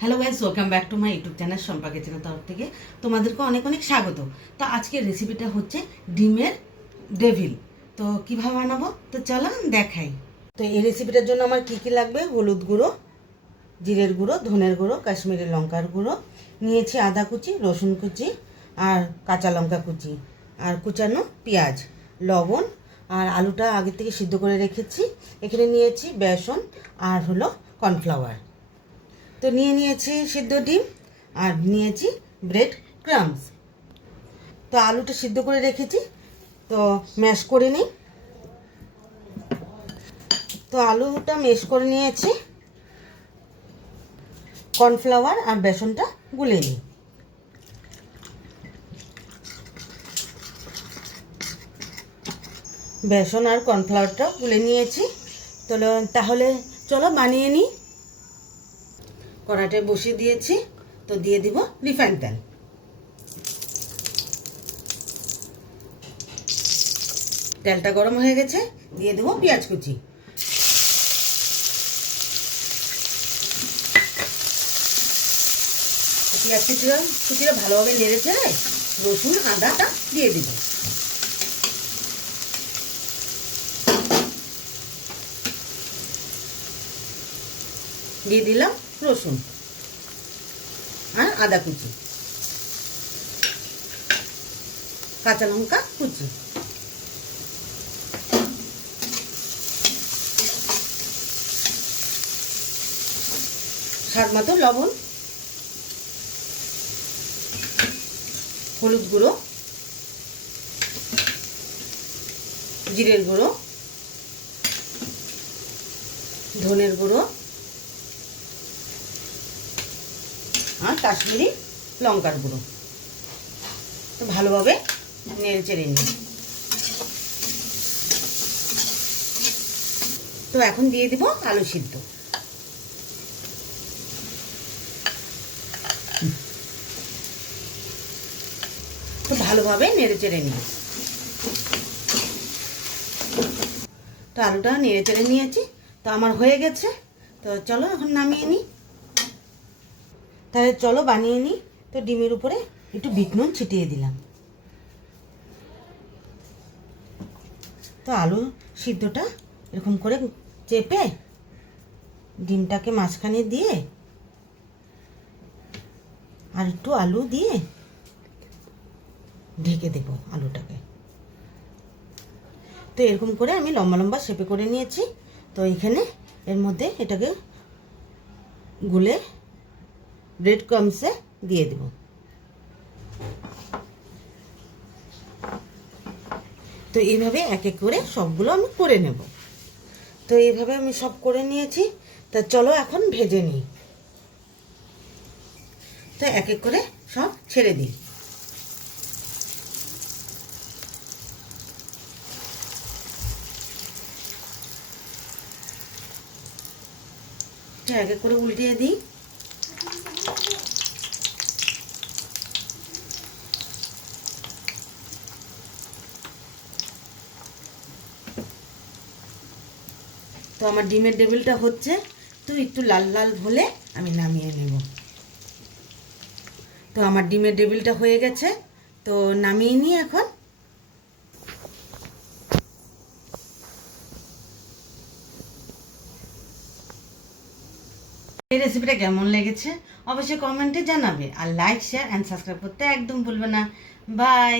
Hello guys, welcome back to my YouTube channel Shampa কিচেনের তরফ থেকে তোমাদেরকে অনেক অনেক স্বাগত। তো আজকের রেসিপিটা হচ্ছে ডিমের ডেভিল। তো কীভাবে বানাবো তো চলো দেখাই। তো এই রেসিপিটার জন্য আমার কি কি লাগবে: হলুদ গুঁড়ো, জিরের গুঁড়ো, ধনের গুঁড়ো, কাশ্মীরি লঙ্কার গুঁড়ো, নিয়েছি আদা কুচি, রসুন কুচি আর কাঁচা লঙ্কা কুচি, আর কুচানো পেঁয়াজ, লবণ, আর আলুটা আগে থেকে সিদ্ধ করে রেখেছি। এখানে নিয়েছি বেসন আর হলো কর্নফ্লাওয়ার। তো নিয়েছি সিদ্ধ ডিম আর নিয়েছি ব্রেড ক্রাম্বস। তো আলুটা সিদ্ধ করে রেখেছি, তো ম্যাশ করে নিই। তো আলুটা ম্যাশ করে নিয়েছি, কর্নফ্লাওয়ার আর বেসনটা গুলে নিই। বেসন আর কর্নফ্লাওয়ারটা গুলে নিয়েছি। তো তাহলে চলো বানিয়ে নিই। কড়াইতে বসিয়ে দিয়েছি, তো দিয়ে দিব রিফাইন তেল। তেলটা গরম হয়ে গেছে, দিয়ে দেবো পেঁয়াজ কুচি। পেঁয়াজ কুচিটা ভালোভাবে নেড়ে চেড়ে রসুন আদাটা দিয়ে দিব। দিয়ে দিলাম রসুন আর আদা কুচি, কাঁচা লঙ্কা কুচি, স্বাদ মতো লবণ, হলুদ গুঁড়ো, জিরের গুঁড়ো, ধনের গুঁড়ো আর কাশ্মীরি লঙ্কার গুঁড়ো। তো ভালোভাবে নেড়ে চেড়ে নিই। তো এখন দিয়ে দিব আলু সিদ্ধ। তো ভালোভাবে নেড়ে চেড়ে নিই। তো আলুটা নেড়ে চেড়ে নিয়েছি, তো আমার হয়ে গেছে। তো চলো এখন নামিয়ে নিই। তাহলে চলো বানিয়ে নিই। তো ডিমের উপরে একটু বিট নুন ছিটিয়ে দিলাম। তো আলু সিদ্ধটা এরকম করে চেপে ডিমটাকে মাঝখানে দিয়ে আর একটু আলু দিয়ে ঢেকে দেব আলুটাকে। তো এরকম করে আমি লম্বা লম্বা শেপে করে নিয়েছি। তো এখানে এর মধ্যে এটাকে গুলে ব্রেড ক্রাম্বসে দিয়ে দেব। তো এইভাবে এক এক করে সবগুলো আমি করে নেব। তো এইভাবে আমি সব করে নিয়েছি। তা চলো এখন ভেজে নিই। তো এক এক করে সব ছেড়ে দিই। এক এক করে উল্টিয়ে দিই। তো আমার ডিমের ডেভিলটা হচ্ছে, তো একটু লাল লাল হলে আমি নামিয়ে নেব। তো আমার ডিমের ডেভিলটা হয়ে গেছে, তো নামিয়ে নিই এখন। এই রেসিপিটা কেমন লেগেছে অবশ্যই কমেন্টে জানাবে, আর লাইক, শেয়ার অ্যান্ড সাবস্ক্রাইব করতে একদম ভুলবে না। বাই।